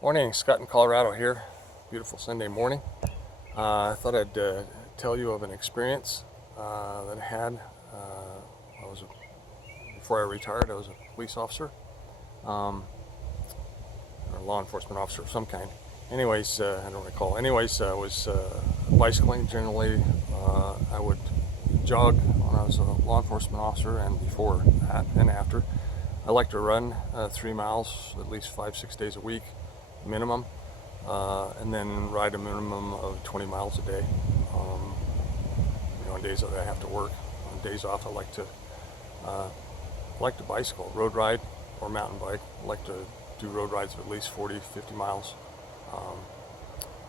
Morning, Scott in Colorado here. Beautiful Sunday morning. I thought I'd tell you of an experience that I had. Before I retired, I was a police officer, or a law enforcement officer of some kind. Anyways, I don't recall. Anyways, I was bicycling. Generally, I would jog when I was a law enforcement officer, and before that and after. I like to run 3 miles at least 5-6 days a week minimum, and then ride a minimum of 20 miles a day. On days that I have to work. On days off, I like to bicycle, road ride or mountain bike. I like to do road rides of at least 40-50 miles,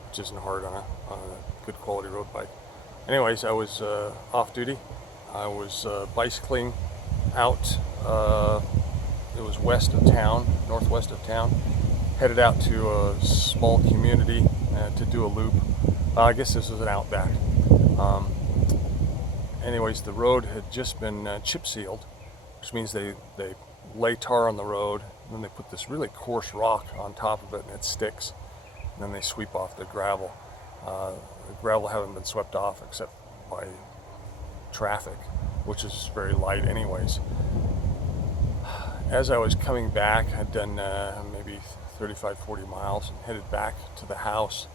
which isn't hard on a good quality road bike. Anyways, I was off duty. I was bicycling out. It was west of town, northwest of town. Headed out to a small community to do a loop. I guess this was an outback. Anyways, the road had just been chip sealed, which means they lay tar on the road, and then they put this really coarse rock on top of it, and it sticks. And then they sweep off the gravel. The gravel hadn't been swept off except by traffic, which is very light anyways. As I was coming back, I'd done maybe 35-40 miles and headed back to the house.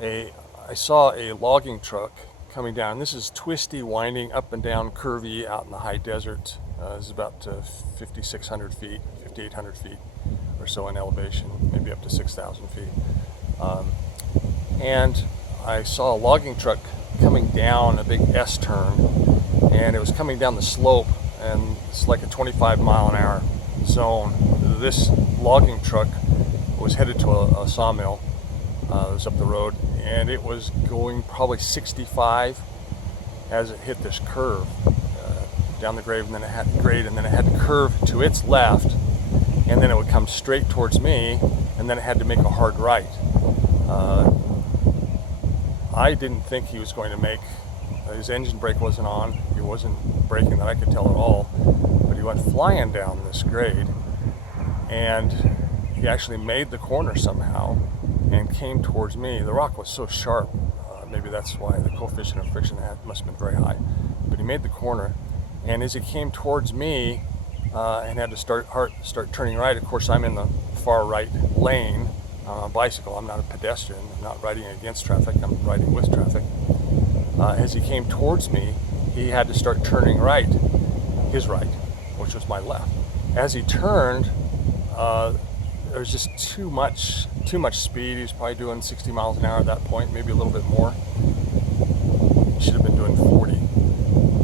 I saw a logging truck coming down. This is twisty, winding, up and down, curvy, out in the high desert. This is about 5,600 feet, 5,800 feet or so in elevation, maybe up to 6,000 feet. And I saw a logging truck coming down a big S-turn, and it was coming down the slope, and it's like a 25-mile-an-hour zone. This logging truck was headed to a sawmill. It was up the road, and it was going probably 65 as it hit this curve down the grade, and then it had to curve to its left, and then it would come straight towards me, and then it had to make a hard right. I didn't think he was going to make. His engine brake wasn't on. He wasn't braking that I could tell at all, but he went flying down this grade, and he actually made the corner somehow and came towards me. The rock was so sharp, maybe that's why the coefficient of friction must have been very high, but he made the corner, and as he came towards me and had to start turning right, of course I'm in the far right lane on a bicycle. I'm not a pedestrian. I'm not riding against traffic. I'm riding with traffic. As he came towards me, he had to start turning right, his right, which was my left. As he turned, there was just too much speed. He was probably doing 60 miles an hour at that point, maybe a little bit more. He should have been doing 40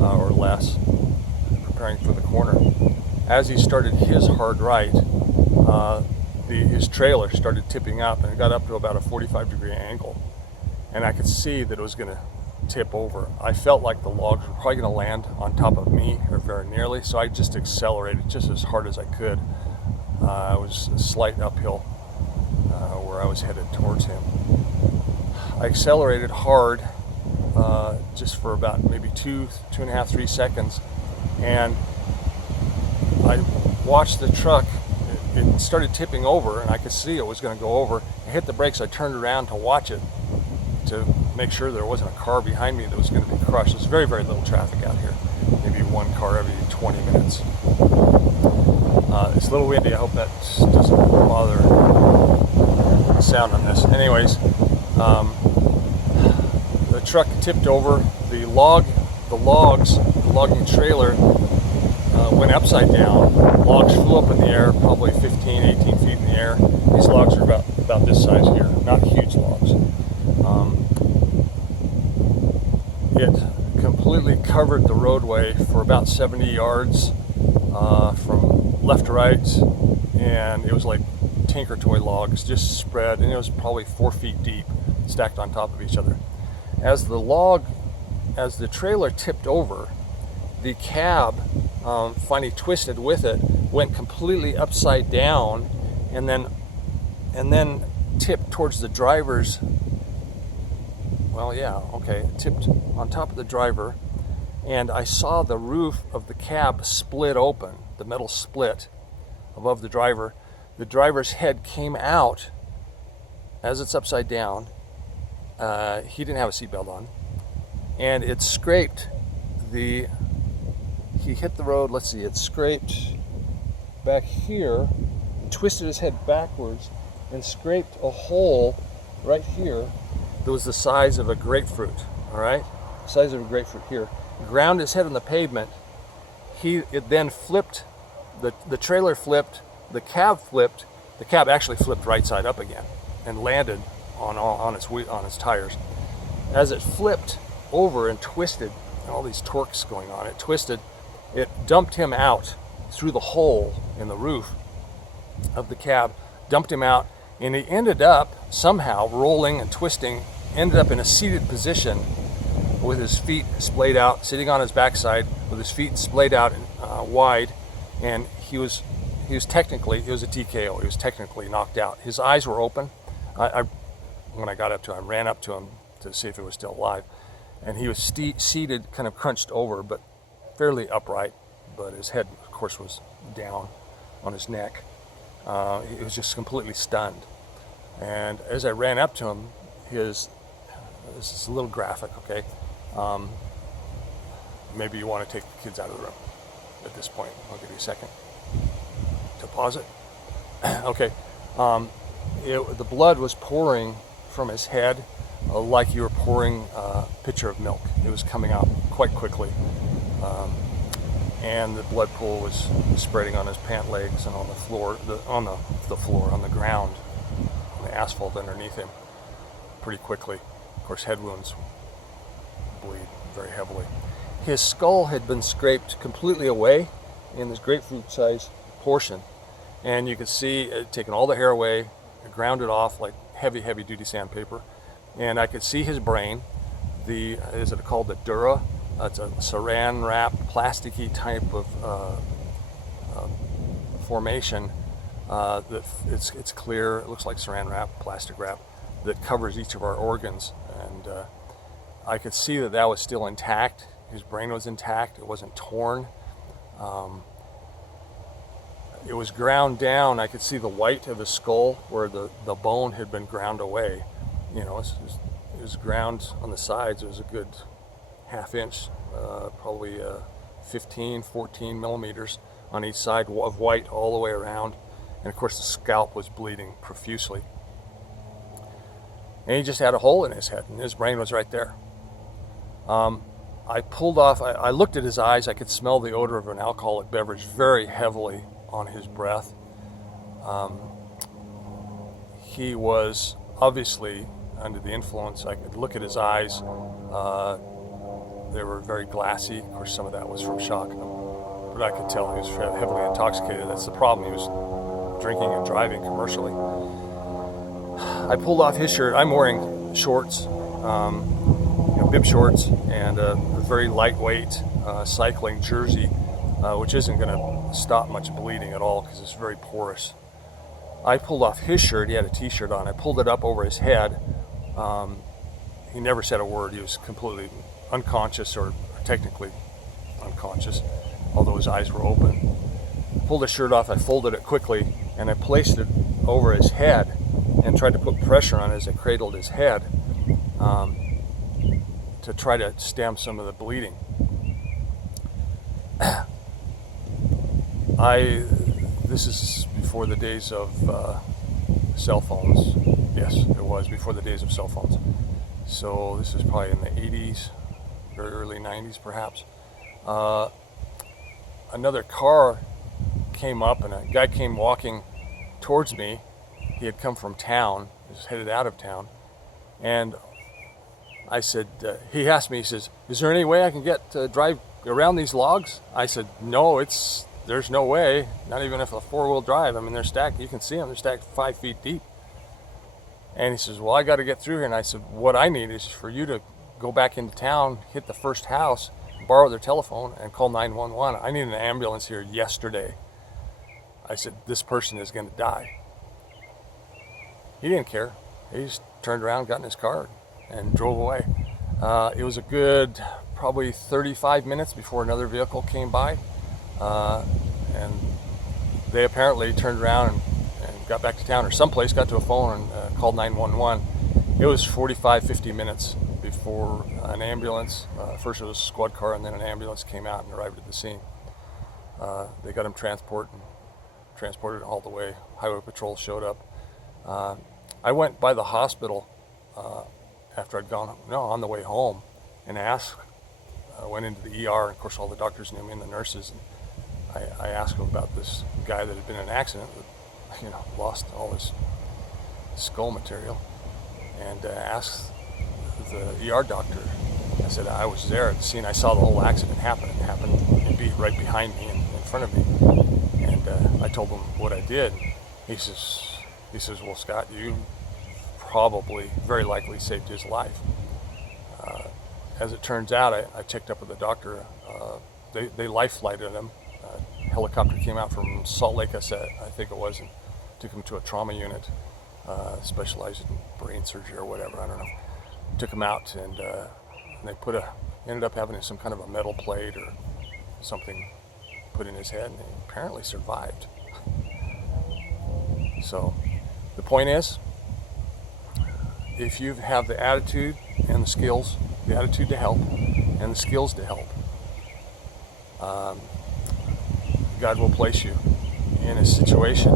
or less, preparing for the corner. As he started his hard right, his trailer started tipping up, and it got up to about a 45-degree angle, and I could see that it was going to tip over. I felt like the logs were probably going to land on top of me, or very nearly, so I just accelerated just as hard as I could. I was a slight uphill where I was headed towards him. I accelerated hard just for about maybe 2.5, 3 seconds, and I watched the truck. It started tipping over, and I could see it was going to go over. I hit the brakes. I turned around to watch it, to make sure there wasn't a car behind me that was going to be crushed. There's very, very little traffic out here. Maybe one car every 20 minutes. It's a little windy. I hope that doesn't bother the sound on this. Anyways, the truck tipped over. The logging trailer went upside down. Logs flew up in the air, probably 15, 18 feet in the air. These logs are about this size here, not huge logs. It completely covered the roadway for about 70 yards from left to right, and it was like tinker toy logs just spread, and it was probably 4 feet deep, stacked on top of each other. As the trailer tipped over, the cab finally twisted with it, went completely upside down, and then tipped towards the driver's. It tipped on top of the driver, and I saw the roof of the cab split open, the metal split above the driver. The driver's head came out as it's upside down, he didn't have a seatbelt on, and it scraped he hit the road, let's see, it scraped back here, twisted his head backwards, and scraped a hole right here that was the size of a grapefruit, all right? The size of a grapefruit here. Ground his head on the pavement. It then flipped, the trailer flipped, the cab flipped. The cab actually flipped right side up again and landed on its tires. As it flipped over and twisted, and all these torques going on, it twisted, it dumped him out through the hole in the roof of the cab, dumped him out, and he ended up somehow rolling and twisting, ended up in a seated position with his feet splayed out, sitting on his backside with his feet splayed out wide, and he was technically, it was a TKO, he was technically knocked out. His eyes were open. When I got up to him, I ran up to him to see if he was still alive, and he was seated, kind of crunched over, but fairly upright, but his head, of course, was down on his neck. He was just completely stunned. And as I ran up to him, this is a little graphic, okay? Maybe you want to take the kids out of the room at this point. I'll give you a second to pause it. Okay. The blood was pouring from his head like you were pouring a pitcher of milk. It was coming out quite quickly. And the blood pool was spreading on his pant legs and on the floor, on the ground, on the asphalt underneath him pretty quickly. Of course, head wounds bleed very heavily. His skull had been scraped completely away in this grapefruit-sized portion, and you could see it taken all the hair away, ground it off like heavy duty sandpaper, and I could see his brain. Is it called the dura? It's a saran wrap, plasticky type of formation that it's clear. It looks like saran wrap, plastic wrap that covers each of our organs, and I could see that was still intact. His brain was intact. It wasn't torn. It was ground down. I could see the white of his skull where the bone had been ground away. You know, it was ground on the sides. It was a good half inch, probably 15, 14 millimeters on each side of white all the way around. And of course the scalp was bleeding profusely. And he just had a hole in his head, and his brain was right there. I pulled off, I looked at his eyes. I could smell the odor of an alcoholic beverage very heavily on his breath. He was obviously under the influence. I could look at his eyes. They were very glassy. Of course, some of that was from shock, but I could tell he was heavily intoxicated. That's the problem. He was drinking and driving commercially. I pulled off his shirt. I'm wearing shorts, bib shorts, and a very lightweight cycling jersey, which isn't going to stop much bleeding at all because it's very porous. I pulled off his shirt. He had a t-shirt on. I pulled it up over his head. He never said a word. He was completely unconscious, or technically unconscious, although his eyes were open. Pulled his shirt off. I folded it quickly, and I placed it over his head and tried to put pressure on it as I cradled his head to try to stem some of the bleeding. This is before the days of cell phones. Yes, it was before the days of cell phones. So this is probably in the 80s, very early 90s perhaps. Another car came up, and a guy came walking towards me. He had come from town, he was headed out of town, and I said, he asked me, he says, "Is there any way I can drive around these logs?" I said, "No, there's no way, not even if a four-wheel drive. I mean, they're stacked, you can see them, they're stacked 5 feet deep." And he says, "Well, I got to get through here." And I said, "What I need is for you to go back into town, hit the first house, borrow their telephone, and call 911. I need an ambulance here yesterday." I said, "This person is going to die." He didn't care. He just turned around, got in his car, and drove away. It was a good probably 35 minutes before another vehicle came by, and they apparently turned around and got back to town, or someplace, got to a phone and called 911. It was 45, 50 minutes before an ambulance, first it was a squad car and then an ambulance came out and arrived at the scene. They got him transported all the way. Highway Patrol showed up. I went by the hospital after I'd gone, on the way home, and asked. I went into the ER, and of course all the doctors knew me and the nurses. And I asked them about this guy that had been in an accident, that, lost all his skull material, and asked the ER doctor. I said, I was there at the scene. I saw the whole accident happen. It happened right behind me and in front of me. And I told him what I did. He says, well, Scott, you probably, very likely saved his life. As it turns out, I checked up with the doctor. They life flighted him. A helicopter came out from Salt Lake, I think it was, and took him to a trauma unit, specialized in brain surgery or whatever, I don't know. Took him out, and they ended up having some kind of a metal plate or something put in his head, and he apparently survived. So the point is, if you have the attitude and the skills, the attitude to help and the skills to help, God will place you in a situation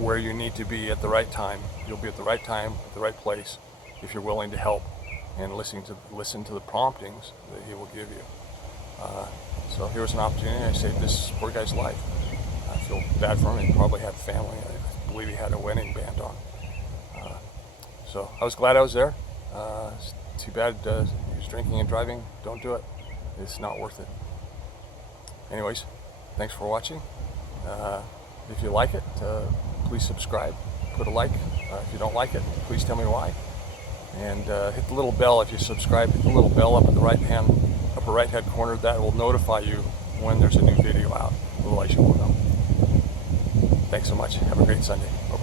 where you need to be at the right time. You'll be at the right time, at the right place, if you're willing to help and listen to the promptings that He will give you. So here's an opportunity. I saved this poor guy's life. I feel bad for him. He probably had family. I believe he had a wedding band on. So I was glad I was there. It's too bad he was drinking and driving. Don't do it. It's not worth it. Anyways, thanks for watching. If you like it, please subscribe. Put a like. If you don't like it, please tell me why. And hit the little bell if you subscribe. Hit the little bell up at the upper right hand corner. That will notify you when there's a new video out. Otherwise you won't know. Thanks so much. Have a great Sunday. Bye-bye.